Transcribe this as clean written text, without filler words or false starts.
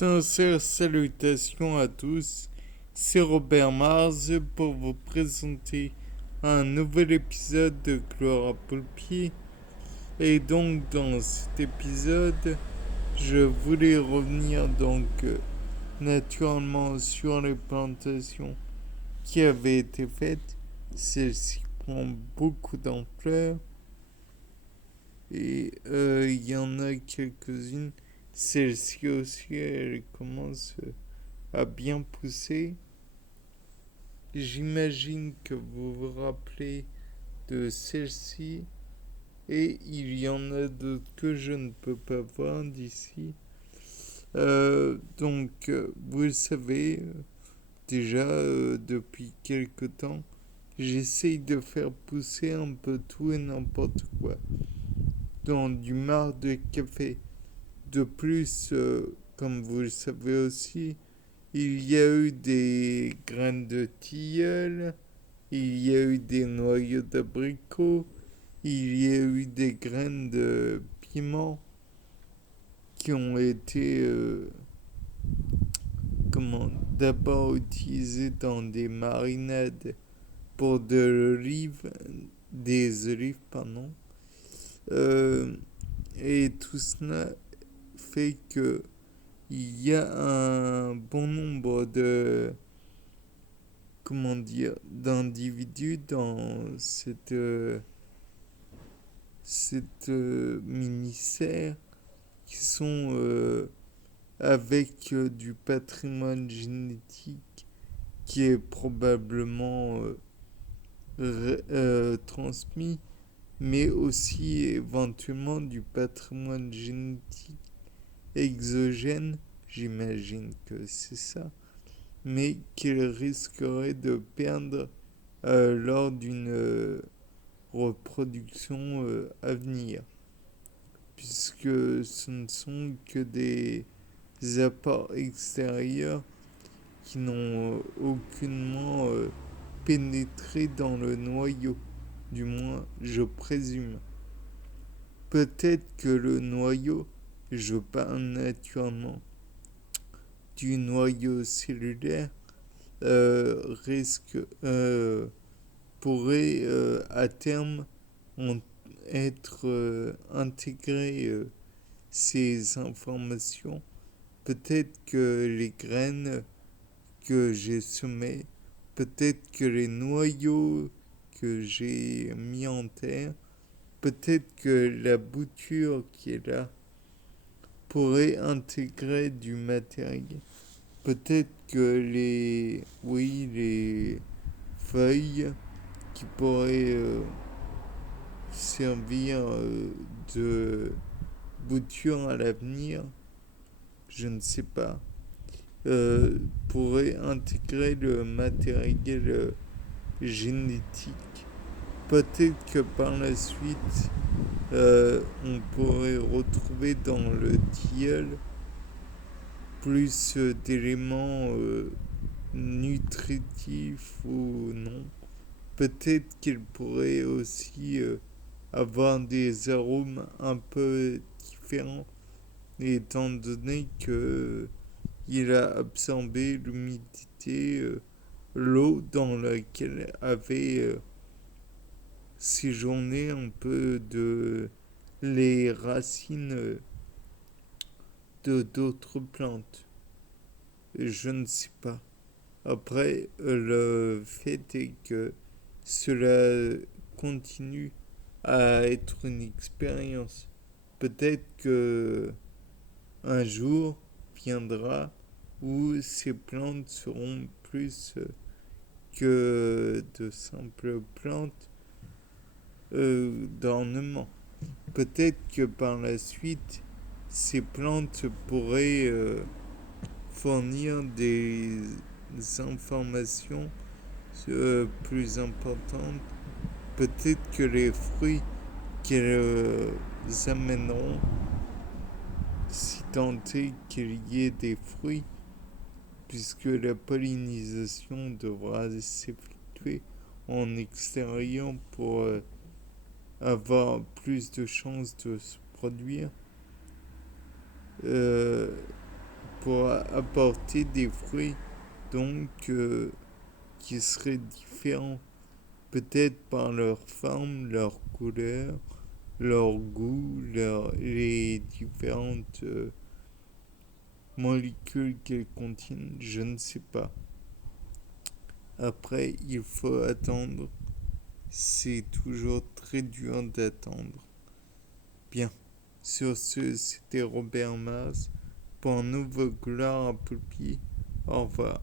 Sincères salutations à tous, c'est Robert Mars pour vous présenter un nouvel épisode de Gloire à Poulpier. Et donc dans cet épisode, je voulais revenir naturellement sur les plantations qui avaient été faites. Celle-ci prend beaucoup d'ampleur et il y en a quelques-unes. Celle-ci aussi, elle commence à bien pousser. J'imagine que vous vous rappelez de celle-ci et il y en a d'autres que je ne peux pas voir d'ici. Vous le savez, déjà depuis quelque temps, j'essaye de faire pousser un peu tout et n'importe quoi dans du marc de café. De plus, comme vous le savez aussi, il y a eu des graines de tilleul, il y a eu des noyaux d'abricot, il y a eu des graines de piment qui ont été d'abord utilisées dans des marinades pour des olives, pardon. Et tout cela fait que il y a un bon nombre d'individus dans cette mini-serre qui sont avec du patrimoine génétique qui est probablement transmis, mais aussi éventuellement du patrimoine génétique exogène, j'imagine que c'est ça, mais qu'il risquerait de perdre lors d'une reproduction à venir, puisque ce ne sont que des apports extérieurs qui n'ont aucunement pénétré dans le noyau, du moins je présume. Peut-être que le noyau, je parle naturellement du noyau cellulaire, risque pourrait à terme être intégré ces informations. Peut-être que les graines que j'ai semées, peut-être que les noyaux que j'ai mis en terre, peut-être que la bouture qui est là pourrait intégrer du matériel. Peut-être que les feuilles qui pourraient servir de bouture à l'avenir, je ne sais pas, pourraient intégrer le matériel génétique. Peut-être que par la suite, on pourrait retrouver dans le tilleul plus d'éléments nutritifs ou non. Peut-être qu'il pourrait aussi avoir des arômes un peu différents, étant donné que il a absorbé l'humidité, l'eau dans laquelle avait séjourné un peu de les racines de d'autres plantes. Je ne sais pas. Après, le fait est que cela continue à être une expérience. Peut-être que un jour viendra où ces plantes seront plus que de simples plantes d'ornement. Peut-être que par la suite, ces plantes pourraient fournir des informations plus importantes. Peut-être que les fruits qu'elles amèneront, si tant est qu'il y ait des fruits, puisque la pollinisation devra s'effectuer en extérieur pour avoir plus de chances de se produire. pour apporter des fruits donc qui seraient différents, peut-être par leur forme, leur couleur, leur goût, les différentes molécules qu'elles contiennent, je ne sais pas. Après, il faut attendre. C'est toujours très dur d'attendre. Bien. Sur ce, c'était Robert Mas pour un nouveau Gloire à Poulpi. Au revoir.